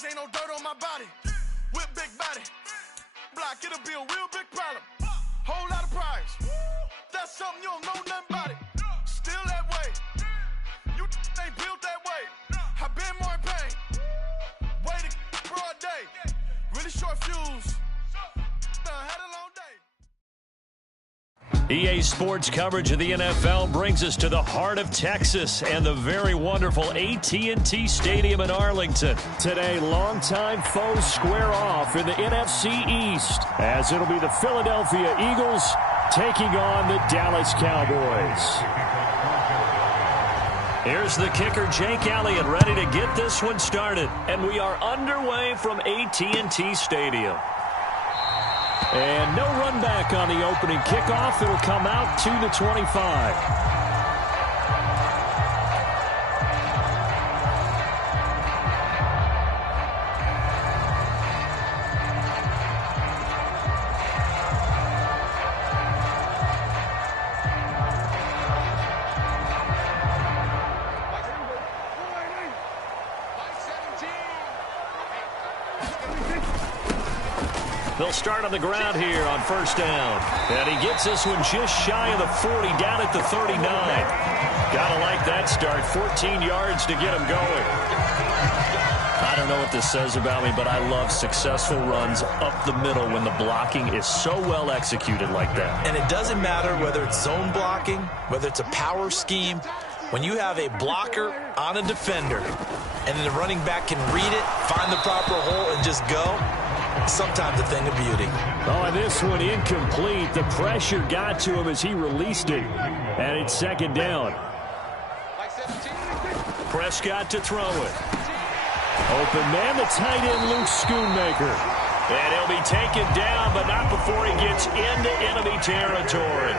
Bags ain't no dirt on my body. Whip big body. Block, it'll be a real big problem. Whole lot of prize. That's something you don't know nothing about it. Still that way. You ain't built that way. I been more in pain. Way to broad day. Really short fuse. Had a long day. EA Sports coverage of the NFL brings us to the heart of Texas and the very wonderful AT&T Stadium in Arlington. Today, longtime foes square off in the NFC East, as it'll be the Philadelphia Eagles taking on the Dallas Cowboys. Here's the kicker, Jake Elliott, ready to get this one started. And we are underway from AT&T Stadium. And no run back on the opening kickoff. It'll come out to the 25. They'll start on the ground here on first down. And he gets this one just shy of the 40, down at the 39. Gotta like that start. 14 yards to get him going. I don't know what this says about me, but I love successful runs up the middle when the blocking is so well executed like that. And it doesn't matter whether it's zone blocking, whether it's a power scheme. When you have a blocker on a defender, and then the running back can read it, find the proper hole, and just go, sometimes a thing of beauty. Oh, and this one incomplete. The pressure got to him as he released it. And it's second down. Prescott to throw it. Open man, the tight end, Luke Schoonmaker. And he'll be taken down, but not before he gets into enemy territory.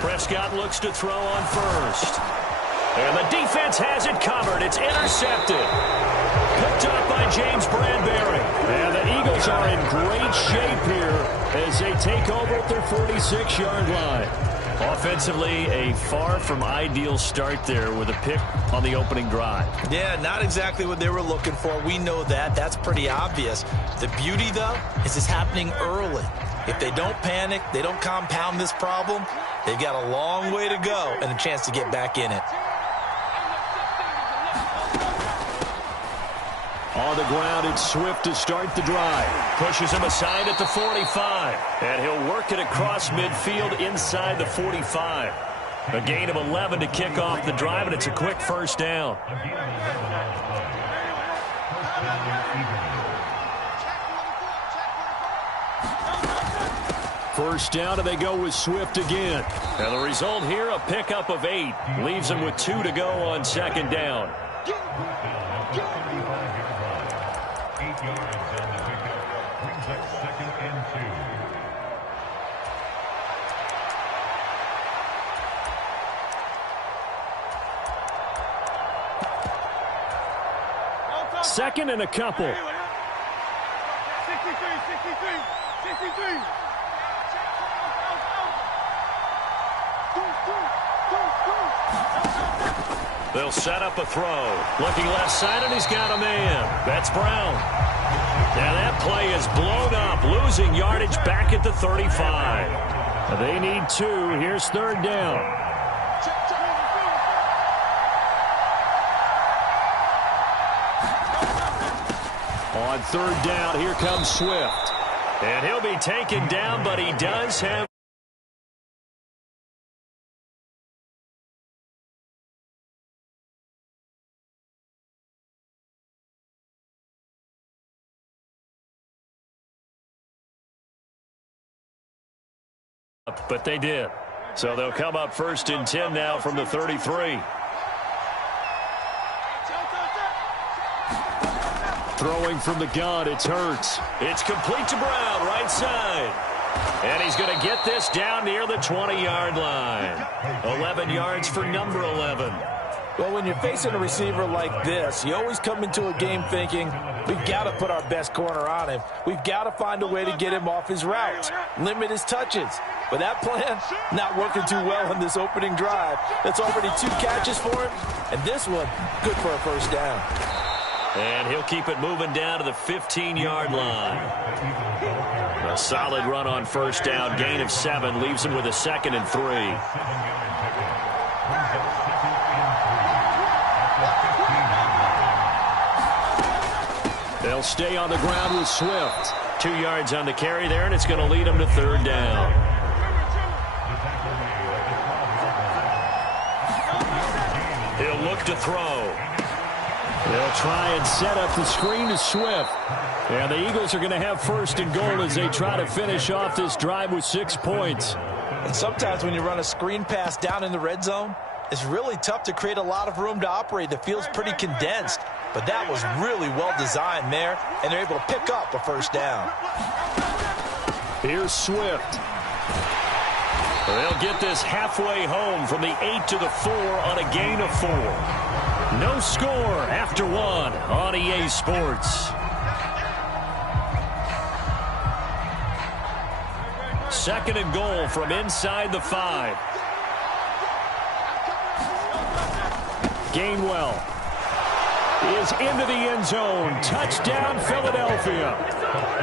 Prescott looks to throw on first. And the defense has it covered. It's intercepted. Picked up by James Bradbury. And the Eagles are in great shape here as they take over at their 46-yard line. Offensively, a far from ideal start there with a pick on the opening drive. Yeah, not exactly what they were looking for. We know that. That's pretty obvious. The beauty, though, is it's happening early. If they don't panic, they don't compound this problem, they've got a long way to go and a chance to get back in it. On the ground, it's Swift to start the drive. Pushes him aside at the 45. And he'll work it across midfield inside the 45. A gain of 11 to kick off the drive, and it's a quick first down. First down, and they go with Swift again. And the result here, a pickup of 8. Leaves them with 2 to go on second down. 8 yards on the pickup. Brings up 2nd and 2. Second and a couple. 63. They'll set up a throw. Looking left side, and he's got a man. That's Brown. And that play is blown up, losing yardage back at the 35. They need 2. Here's third down. On third down, here comes Swift. And he'll be taken down, but he does have... But they did. So they'll come up 1st and 10 now from the 33. Throwing from the gun, it's Hurts. It's complete to Brown, right side. And he's going to get this down near the 20-yard line. 11 yards for number 11. Well, when you're facing a receiver like this, you always come into a game thinking, we've got to put our best corner on him. We've got to find a way to get him off his route, limit his touches. But that plan, not working too well on this opening drive. That's already 2 catches for him, and this one, good for a first down. And he'll keep it moving down to the 15-yard line. A solid run on first down. Gain of 7 leaves him with a 2nd and 3. They'll stay on the ground with Swift. 2 yards on the carry there, and it's going to lead him to 3rd down. He'll look to throw. They'll try and set up the screen to Swift. And the Eagles are going to have 1st and goal as they try to finish off this drive with 6 points. And sometimes when you run a screen pass down in the red zone, it's really tough to create a lot of room to operate. The field's pretty condensed. But that was really well designed there, and they're able to pick up a 1st down. Here's Swift. They'll get this halfway home from the 8 to the 4 on a gain of 4. No score after 1 on EA Sports. 2nd and goal from inside the 5. Gainwell is into the end zone. Touchdown, Philadelphia.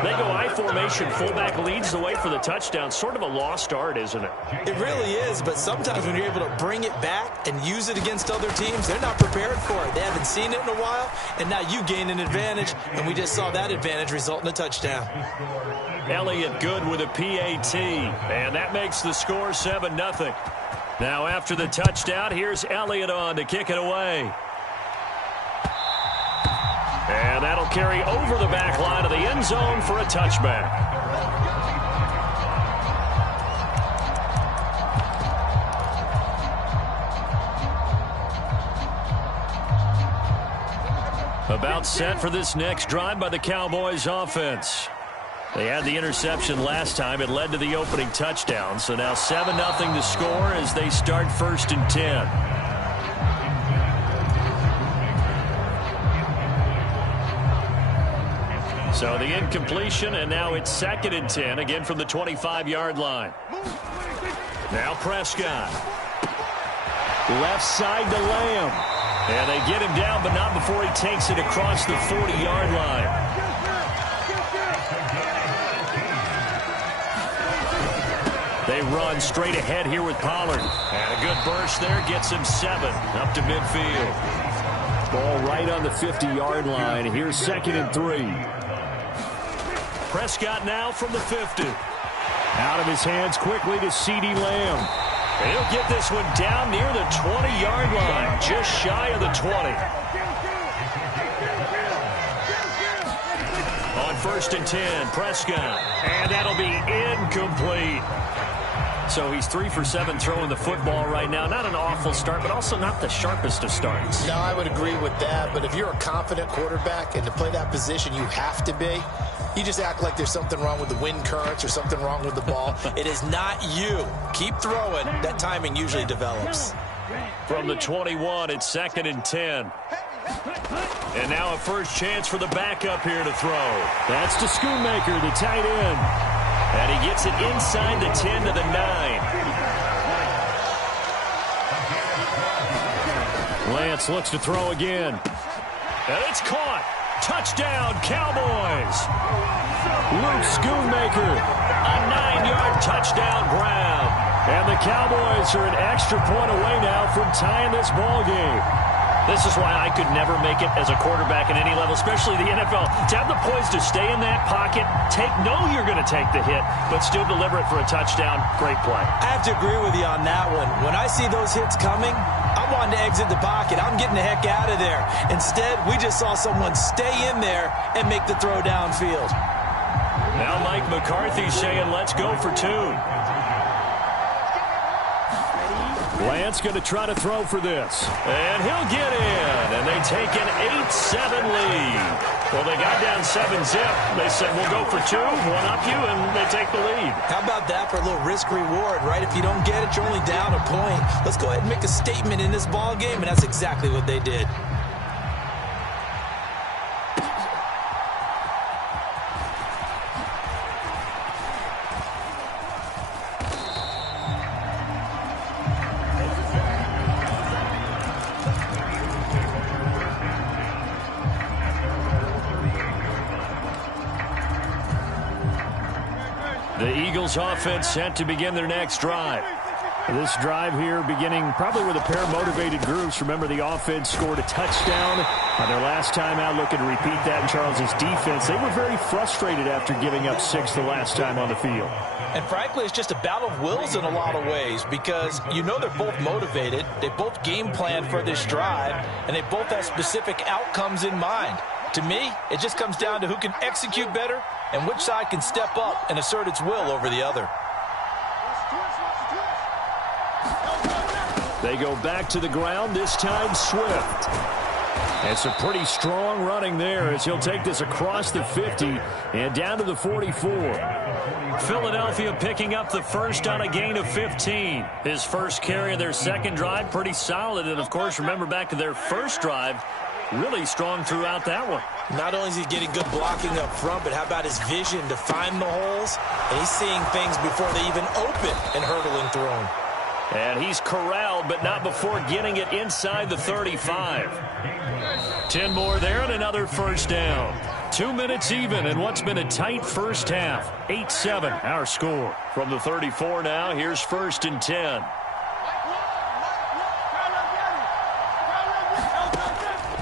They go I formation. Fullback leads the way for the touchdown. Sort of a lost art, isn't it? It really is, but sometimes when you're able to bring it back and use it against other teams, they're not prepared for it. They haven't seen it in a while, and now you gain an advantage, and we just saw that advantage result in a touchdown. Elliott good with a PAT, and that makes the score 7-0. Now after the touchdown, here's Elliott on to kick it away. And that'll carry over the back line of the end zone for a touchback. About set for this next drive by the Cowboys offense. They had the interception last time. It led to the opening touchdown. So now 7-0 to score as they start 1st and 10. So the incompletion, and now it's 2nd and 10, again from the 25-yard line. Now Prescott. Left side to Lamb. And they get him down, but not before he takes it across the 40-yard line. They run straight ahead here with Pollard. And a good burst there gets him 7 up to midfield. Ball right on the 50-yard line. Here's 2nd and 3. Prescott now from the 50. Out of his hands quickly to CeeDee Lamb. And he'll get this one down near the 20-yard line, just shy of the 20. On 1st and 10, Prescott. And that'll be incomplete. So he's 3 for 7 throwing the football right now. Not an awful start, but also not the sharpest of starts. No, I would agree with that. But if you're a confident quarterback and to play that position, you have to be. You just act like there's something wrong with the wind currents or something wrong with the ball. It is not you. Keep throwing. That timing usually develops. From the 21, it's 2nd and 10. And now a first chance for the backup here to throw. That's to Schoonmaker, the tight end. And he gets it inside the 10 to the 9. Lance looks to throw again. And it's caught. Touchdown, Cowboys. Luke Schoonmaker, a 9-yard touchdown grab. And the Cowboys are an extra point away now from tying this ball game. This is why I could never make it as a quarterback at any level, especially the NFL. To have the poise to stay in that pocket, know you're going to take the hit, but still deliver it for a touchdown. Great play. I have to agree with you on that one. When I see those hits coming, I'm wanting to exit the pocket. I'm getting the heck out of there. Instead, we just saw someone stay in there and make the throw downfield. Now Mike McCarthy saying, let's go for 2. Lance going to try to throw for this. And he'll get in. And they take an 8-7 lead. Well, they got down 7-zip. They said, we'll go for 2, one up you, and they take the lead. How about that for a little risk-reward, right? If you don't get it, you're only down a point. Let's go ahead and make a statement in this ball game, and that's exactly what they did. Eagles offense set to begin their next drive. This drive here beginning probably with a pair of motivated groups. Remember, the offense scored a touchdown on their last time out. Looking to repeat that in Charles's defense. They were very frustrated after giving up 6 the last time on the field. And frankly, it's just a battle of wills in a lot of ways because you know they're both motivated. They both game plan for this drive, and they both have specific outcomes in mind. To me, it just comes down to who can execute better and which side can step up and assert its will over the other. They go back to the ground, this time Swift. It's a pretty strong running there as he'll take this across the 50 and down to the 44. Philadelphia picking up the first on a gain of 15. His first carry of their second drive, pretty solid. And, of course, remember back to their first drive, really strong throughout that one. Not only is he getting good blocking up front, but how about his vision to find the holes? And he's seeing things before they even open and hurdling through them. And he's corralled, but not before getting it inside the 35. 10 more there and another first down. 2 minutes even in what's been a tight first half. 8-7 our score. From the 34 now, here's 1st and 10.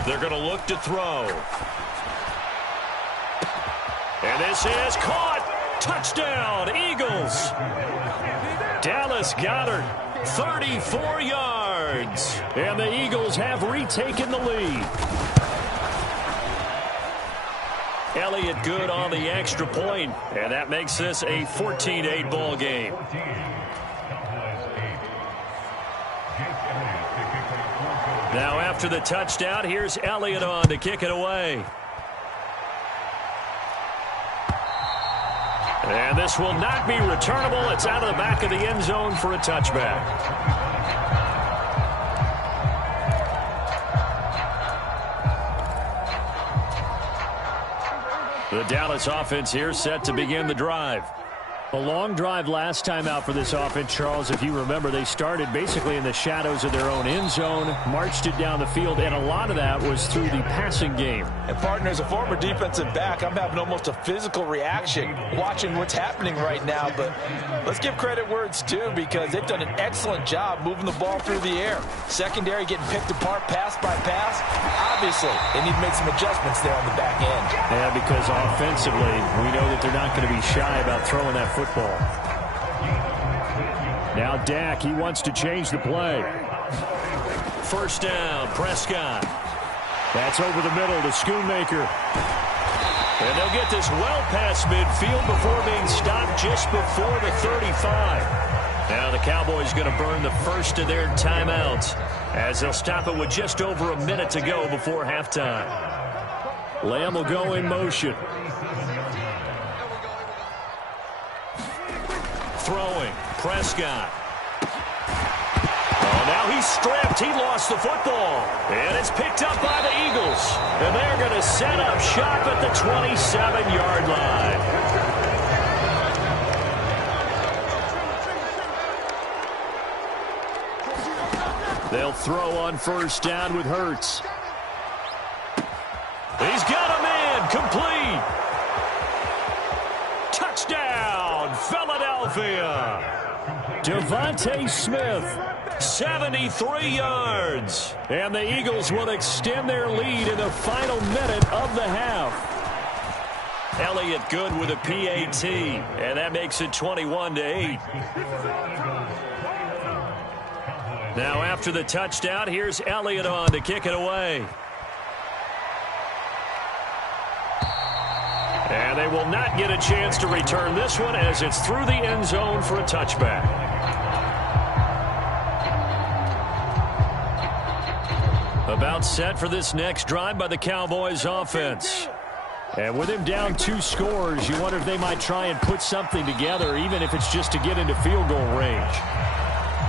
They're going to look to throw. And this is caught. Touchdown, Eagles. Dallas Goedert, 34 yards. And the Eagles have retaken the lead. Elliott good on the extra point, and that makes this a 14-8 ball game. Now after the touchdown, here's Elliott on to kick it away. And this will not be returnable. It's out of the back of the end zone for a touchback. The Dallas offense here set to begin the drive. A long drive last time out for this offense, Charles. If you remember, they started basically in the shadows of their own end zone, marched it down the field, and a lot of that was through the passing game. And, partner, as a former defensive back, I'm having almost a physical reaction watching what's happening right now. But let's give credit where it's due because they've done an excellent job moving the ball through the air. Secondary getting picked apart pass by pass. Obviously, they need to make some adjustments there on the back end. Yeah, because offensively, we know that they're not going to be shy about throwing that football. Now Dak, he wants to change the play. First down, Prescott. That's over the middle to Schoonmaker. And they'll get this well past midfield before being stopped just before the 35. Now the Cowboys going to burn the first of their timeouts as they'll stop it with just over a minute to go before halftime. Lamb will go in motion. Throwing, Prescott. Oh, now he's stripped. He lost the football. And it's picked up by the Eagles. And they're going to set up shop at the 27-yard line. They'll throw on first down with Hurts. He's got a man complete. Touchdown, Philadelphia. Devontae Smith, 73 yards. And the Eagles will extend their lead in the final minute of the half. Elliott good with a PAT, and that makes it 21-8. Now after the touchdown, here's Elliott on to kick it away. And they will not get a chance to return this one as it's through the end zone for a touchback. About set for this next drive by the Cowboys offense. And with him down 2 scores, you wonder if they might try and put something together, even if it's just to get into field goal range.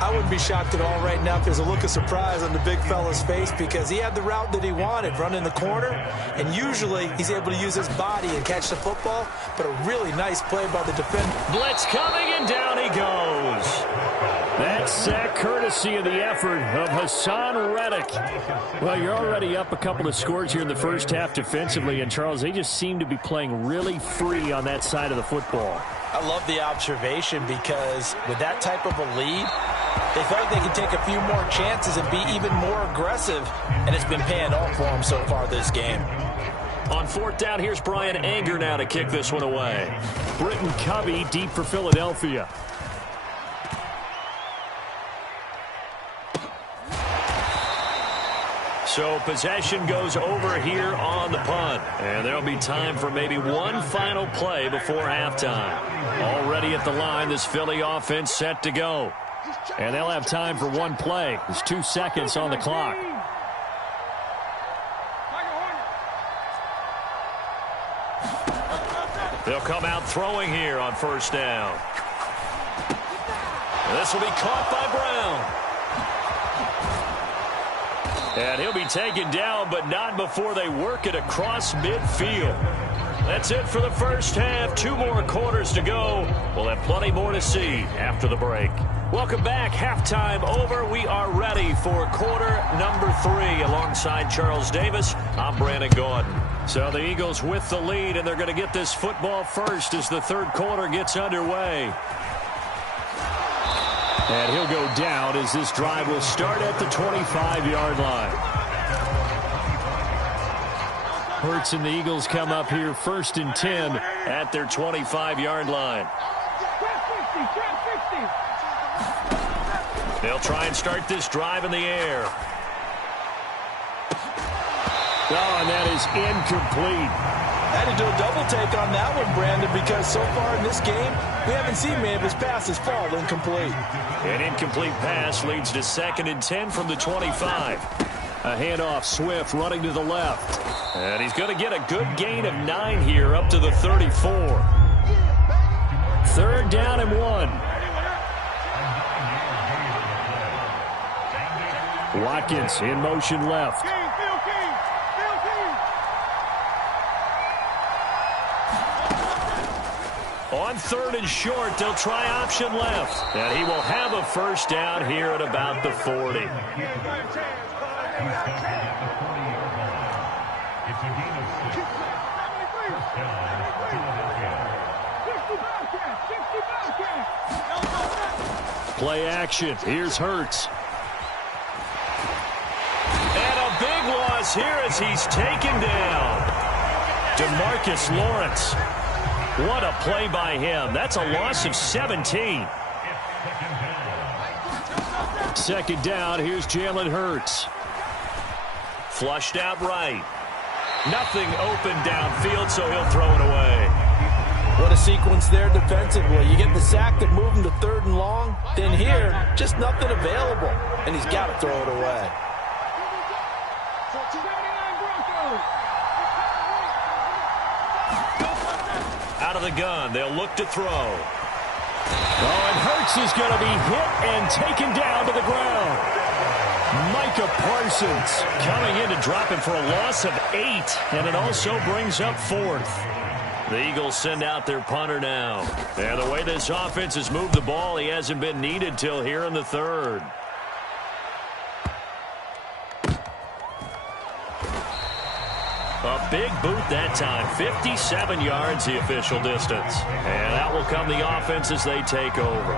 I wouldn't be shocked at all right now if there's a look of surprise on the big fella's face because he had the route that he wanted, running the corner, and usually he's able to use his body and catch the football, but a really nice play by the defender. Blitz coming, and down he goes. That's sack courtesy of the effort of Hassan Reddick. Well, you're already up a couple of scores here in the first half defensively, and Charles, they just seem to be playing really free on that side of the football. I love the observation because with that type of a lead, they feel like they can take a few more chances and be even more aggressive, and it's been paying off for them so far this game. On fourth down, here's Brian Anger now to kick this one away. Britton Covey deep for Philadelphia. So possession goes over here on the punt. And there'll be time for maybe one final play before halftime. Already at the line, this Philly offense set to go. And they'll have time for one play. There's 2 seconds on the clock. They'll come out throwing here on first down. This will be caught by Brown. And he'll be taken down, but not before they work it across midfield. That's it for the first half. 2 more quarters to go. We'll have plenty more to see after the break. Welcome back. Halftime over. We are ready for quarter number 3. Alongside Charles Davis, I'm Brandon Gordon. So the Eagles with the lead, and they're going to get this football first as the third quarter gets underway. And he'll go down as this drive will start at the 25-yard line. Hurts and the Eagles come up here first and 10 at their 25-yard line. They'll try and start this drive in the air. Oh, and that is incomplete. Had to do a double take on that one, Brandon, because so far in this game, we haven't seen many of his passes fall incomplete. An incomplete pass leads to 2nd and 10 from the 25. A handoff, Swift running to the left. And he's going to get a good gain of 9 here up to the 34. 3rd down and 1. Watkins in motion left. On 3rd and short, they'll try option left. And he will have a first down here at about the 40. Play action. Here's Hurts. And a big loss here as he's taken down. DeMarcus Lawrence. What a play by him. That's a loss of 17. 2nd down. Here's Jalen Hurts. Flushed out right. Nothing open downfield, so he'll throw it away. What a sequence there defensively. You get the sack that moved him to 3rd and long. Then here, just nothing available. And he's got to throw it away. Out of the gun, they'll look to throw. Oh, and Hurts is going to be hit and taken down to the ground. Micah Parsons coming in to drop him for a loss of 8, and it also brings up 4th. The Eagles send out their punter now. And the way this offense has moved the ball, he hasn't been needed till here in the 3rd. A big boot that time. 57 yards the official distance. And that will come the offense as they take over.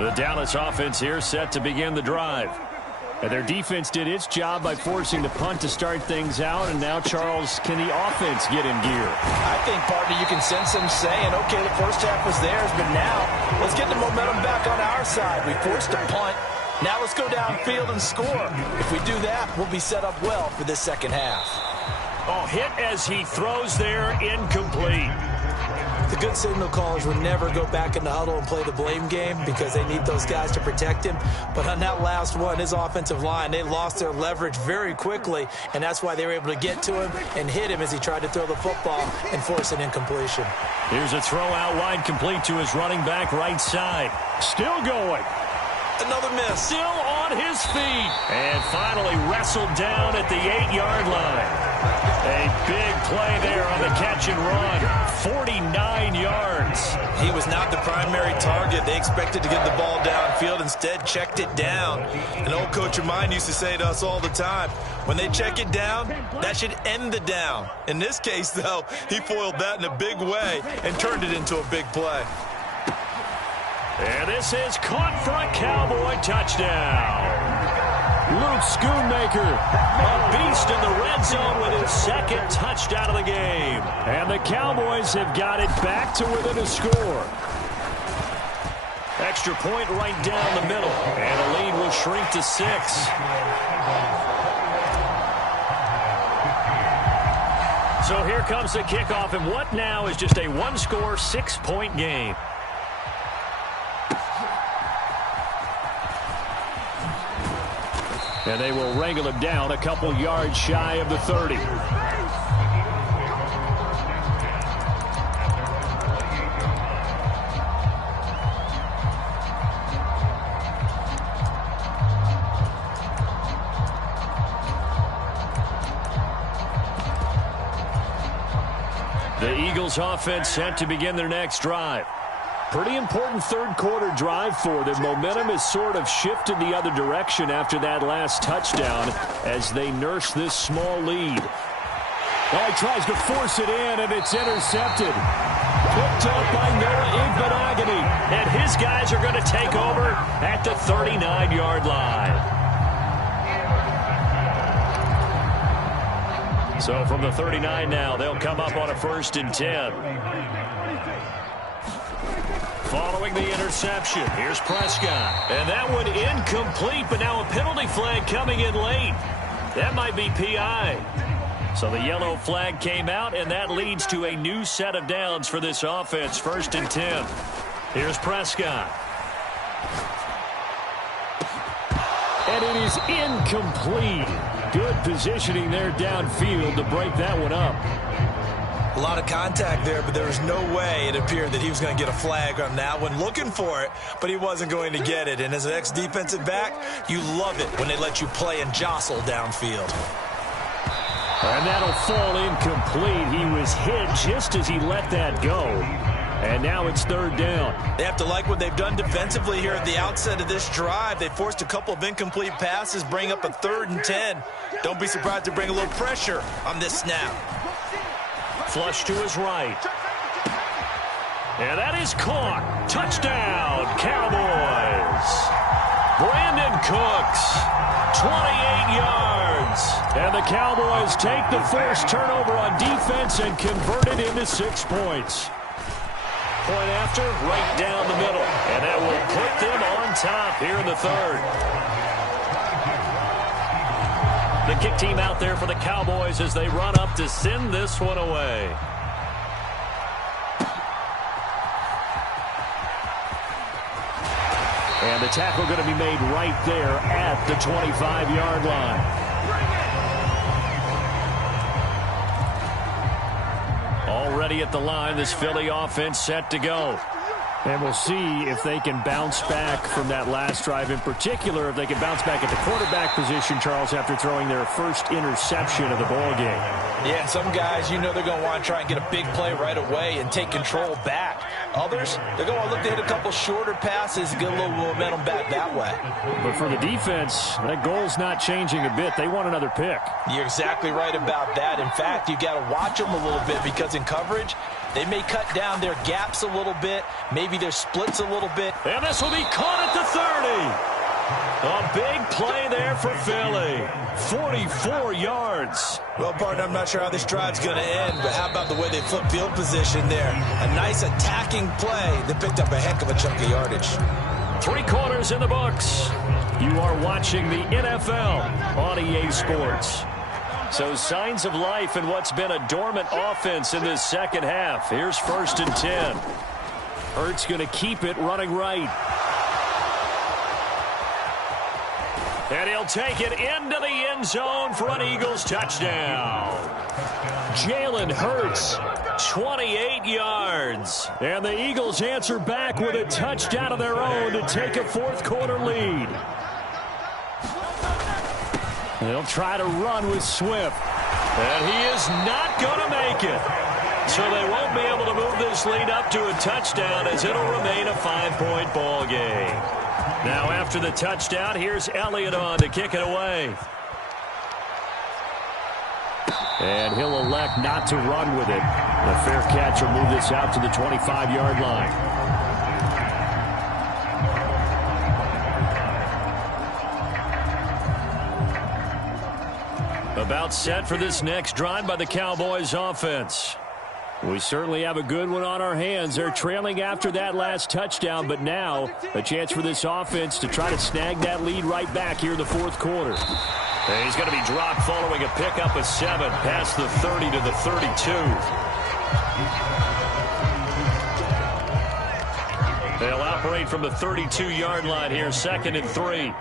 The Dallas offense here set to begin the drive. And their defense did its job by forcing the punt to start things out. And now, Charles, can the offense get in gear? I think, partner, you can sense them saying, okay, the first half was theirs, but now let's get the momentum back on our side. We forced a punt. Now let's go downfield and score. If we do that, we'll be set up well for this second half. Oh, hit as he throws there, incomplete. The good signal callers would never go back in the huddle and play the blame game because they need those guys to protect him. But on that last one, his offensive line, they lost their leverage very quickly, and that's why they were able to get to him and hit him as he tried to throw the football and force an incompletion. Here's a throw out wide, complete to his running back right side. Still going. Another miss. Still on on his feet. And finally wrestled down at the 8-yard line. A big play there on the catch and run. 49 yards. He was not the primary target. They expected to get the ball downfield. Instead, checked it down. An old coach of mine used to say to us all the time, when they check it down, that should end the down. In this case, though, he foiled that in a big way and turned it into a big play. And this is caught for a Cowboy touchdown. Luke Schoonmaker, a beast in the red zone with his second touchdown of the game. And the Cowboys have got it back to within a score. Extra point right down the middle. And the lead will shrink to 6. So here comes the kickoff, and what now is just a one-score, 6-point game. And they will wrangle him down a couple yards shy of the 30. The Eagles offense set to begin their next drive. Pretty important third-quarter drive for them. Momentum has sort of shifted the other direction after that last touchdown as they nurse this small lead. Oh, he tries to force it in, and it's intercepted. Picked up by Noah Igbenogany. And his guys are going to take over at the 39-yard line. So from the 39 now, they'll come up on a 1st and 10. Following the interception, here's Prescott. And that one incomplete, but now a penalty flag coming in late. That might be PI. So the yellow flag came out, and that leads to a new set of downs for this offense. 1st and 10. Here's Prescott. And it is incomplete. Good positioning there downfield to break that one up. A lot of contact there, but there was no way it appeared that he was going to get a flag on that one. Looking for it, but he wasn't going to get it. And as an ex-defensive back, you love it when they let you play and jostle downfield. And that'll fall incomplete. He was hit just as he let that go. And now it's 3rd down. They have to like what they've done defensively here at the outset of this drive. They forced a couple of incomplete passes, bring up a 3rd and 10. Don't be surprised to bring a little pressure on this snap. Flush to his right. And that is caught. Touchdown, Cowboys. Brandon Cooks, 28 yards. And the Cowboys take the first turnover on defense and convert it into 6 points. Point after, right down the middle. And that will put them on top here in the 3rd. The kick team out there for the Cowboys as they run up to send this one away. And the tackle going to be made right there at the 25-yard line. Already at the line, this Philly offense set to go. And we'll see if they can bounce back from that last drive. In particular, if they can bounce back at the quarterback position, Charles, after throwing their first interception of the ball game. Yeah, and some guys, you know they're going to want to try and get a big play right away and take control back. Others, they're going to look to hit a couple shorter passes, get a little momentum back that way. But for the defense, that goal's not changing a bit. They want another pick. You're exactly right about that. In fact, you've got to watch them a little bit because in coverage, they may cut down their gaps a little bit, maybe their splits a little bit. And this will be caught at the 30. A big play there for Philly. 44 yards. Well, partner, I'm not sure how this drive's going to end, but how about the way they flip field position there? A nice attacking play that picked up a heck of a chunk of yardage. 3 quarters in the books. You are watching the NFL on EA Sports. So signs of life in what's been a dormant offense in this second half. Here's 1st and 10. Hurts going to keep it running right. And he'll take it into the end zone for an Eagles touchdown. Jalen Hurts, 28 yards. And the Eagles answer back with a touchdown of their own to take a 4th quarter lead. They'll try to run with Swift. And he is not going to make it. So they won't be able to move this lead up to a touchdown as it'll remain a 5-point ball game. Now after the touchdown, here's Elliott on to kick it away. And he'll elect not to run with it. The fair catch will move this out to the 25-yard line. About set for this next drive by the Cowboys offense. We certainly have a good one on our hands. They're trailing after that last touchdown, but now a chance for this offense to try to snag that lead right back here in the fourth quarter. And he's going to be dropped following a pickup of 7 past the 30 to the 32. They'll operate from the 32-yard line here, 2nd and 3.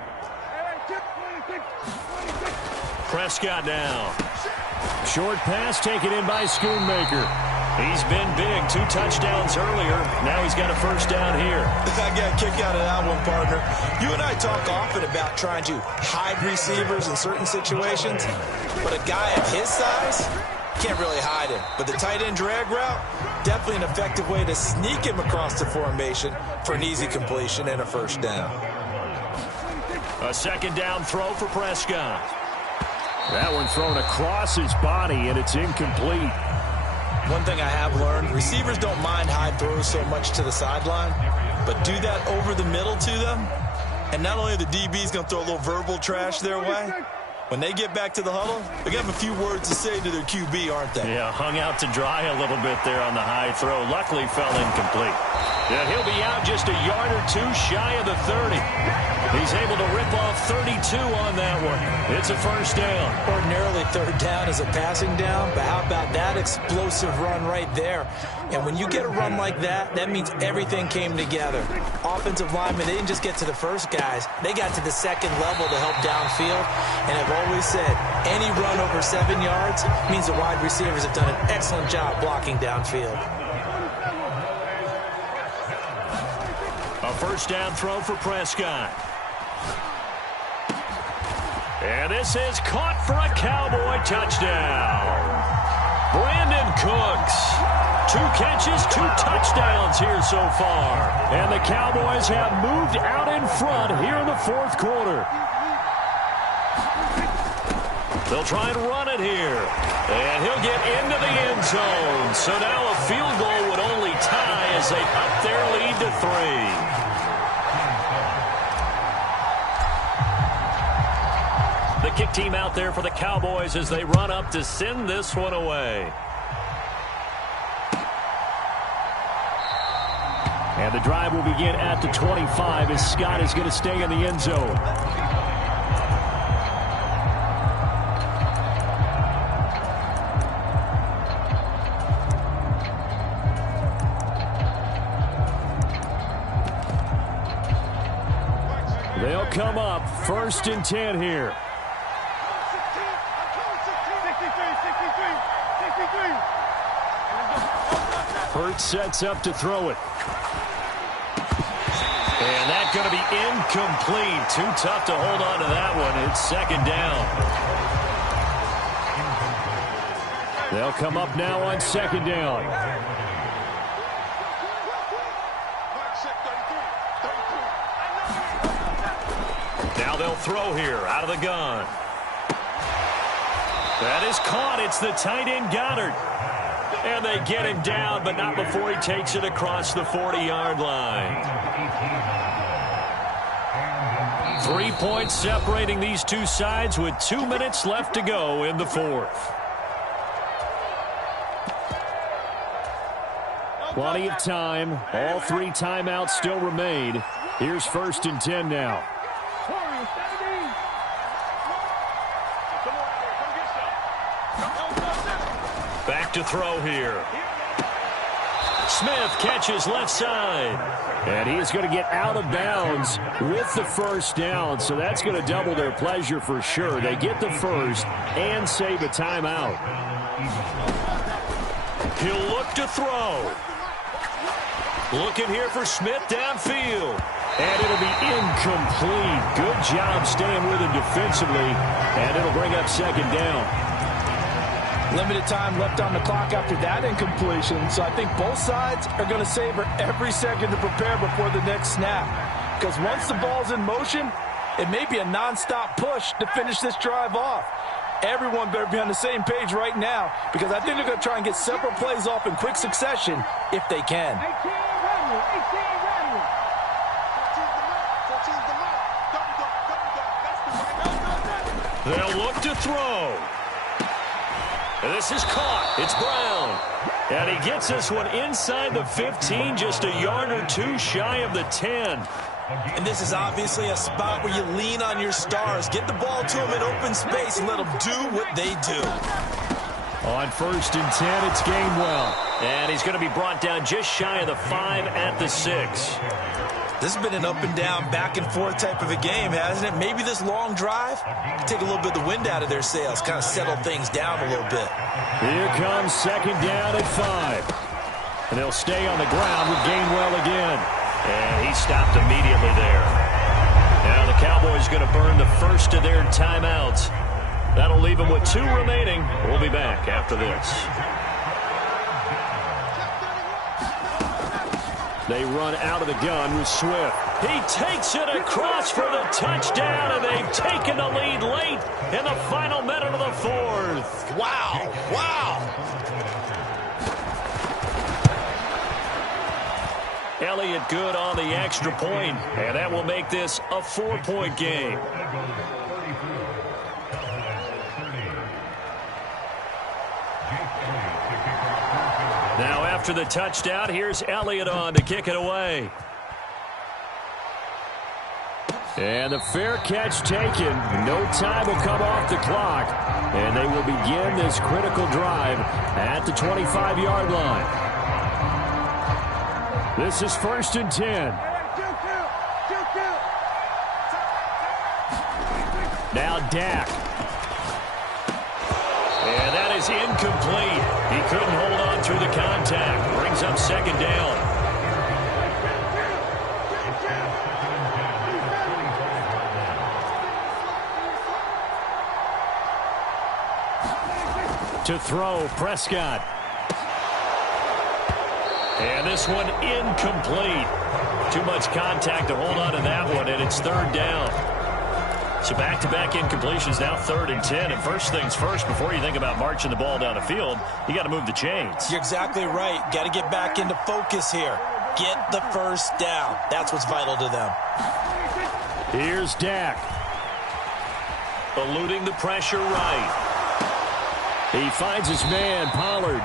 Prescott now. Short pass taken in by Schoonmaker. He's been big. 2 touchdowns earlier. Now he's got a first down here. I got a kick out of that one, partner. You and I talk often about trying to hide receivers in certain situations, but a guy of his size can't really hide him. But the tight end drag route, definitely an effective way to sneak him across the formation for an easy completion and a first down. A second down throw for Prescott. That one thrown across his body, and it's incomplete. One thing I have learned, receivers don't mind high throws so much to the sideline, but do that over the middle to them, and not only are the DBs going to throw a little verbal trash their way, when they get back to the huddle, they're going to have a few words to say to their QB, aren't they? Yeah, hung out to dry a little bit there on the high throw. Luckily fell incomplete. Yeah, he'll be out just a yard or 2 shy of the 30. He's able to rip off 32 on that one. It's a first down. Ordinarily, third down is a passing down, but how about that explosive run right there? And when you get a run like that, that means everything came together. Offensive linemen, they didn't just get to the first guys. They got to the second level to help downfield. And I've always said, any run over 7 yards means the wide receivers have done an excellent job blocking downfield. A first down throw for Prescott. And this is caught for a Cowboy touchdown. Brandon Cooks. 2 catches, 2 touchdowns here so far. And the Cowboys have moved out in front here in the fourth quarter. They'll try and run it here. And he'll get into the end zone. So now a field goal would only tie as they up their lead to 3. The kick team out there for the Cowboys as they run up to send this one away. And the drive will begin at the 25 as Scott is going to stay in the end zone. They'll come up 1st and 10 here. Hurts sets up to throw it. And that's going to be incomplete. Too tough to hold on to that one. It's 2nd down. They'll come up now on 2nd down. Now they'll throw here out of the gun. That is caught. It's the tight end Goddard. And they get him down, but not before he takes it across the 40-yard line. 3 points separating these two sides with 2 minutes left to go in the fourth. Plenty of time. All 3 timeouts still remain. Here's 1st and 10 now. Back to throw here. Smith catches left side. And he is going to get out of bounds with the first down. So that's going to double their pleasure for sure. They get the first and save a timeout. He'll look to throw. Looking here for Smith downfield. And it'll be incomplete. Good job staying with him defensively. And it'll bring up second down. Limited time left on the clock after that incompletion. So I think both sides are going to savor every second to prepare before the next snap. Because once the ball's in motion, it may be a nonstop push to finish this drive off. Everyone better be on the same page right now, because I think they're going to try and get several plays off in quick succession if they can. They'll look to throw. And this is caught. It's Brown. And he gets this one inside the 15, just a yard or two shy of the 10. And this is obviously a spot where you lean on your stars. Get the ball to them in open space and let them do what they do. On 1st and 10, it's Gainwell. And he's going to be brought down just shy of the 5 at the 6. This has been an up-and-down, back-and-forth type of a game, hasn't it? Maybe this long drive, take a little bit of the wind out of their sails, kind of settle things down a little bit. Here comes second down at 5. And they'll stay on the ground with Gainwell again. And he stopped immediately there. Now the Cowboys going to burn the first of their timeouts. That'll leave them with 2 remaining. We'll be back after this. They run out of the gun with Swift. He takes it across for the touchdown, and they've taken the lead late in the final minute of the 4th. Wow, wow. Elliott good on the extra point, and that will make this a 4-point game. Now after the touchdown, here's Elliott on to kick it away. And the fair catch taken. No time will come off the clock. And they will begin this critical drive at the 25-yard line. This is 1st and 10. Now Dak. And that is incomplete. He couldn't hold on through the contact. Brings up second down. To throw, Prescott. And this one incomplete. Too much contact to hold on to that one, and it's 3rd down. So back-to-back incompletions, now 3rd and 10. And first things first, before you think about marching the ball down the field, you got to move the chains. You're exactly right. Got to get back into focus here. Get the first down. That's what's vital to them. Here's Dak. Eluding the pressure right. He finds his man, Pollard.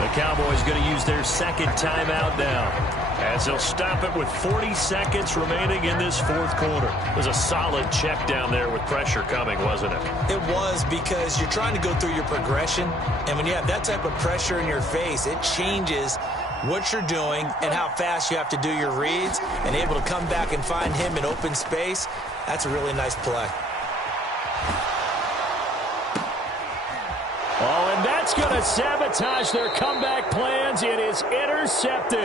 The Cowboys going to use their second timeout now, as they'll stop it with 40 seconds remaining in this 4th quarter. It was a solid check down there with pressure coming, wasn't it? It was, because you're trying to go through your progression, and when you have that type of pressure in your face, it changes what you're doing and how fast you have to do your reads, and able to come back and find him in open space. That's a really nice play. Oh, and that's going to sabotage their comeback plans. It is intercepted.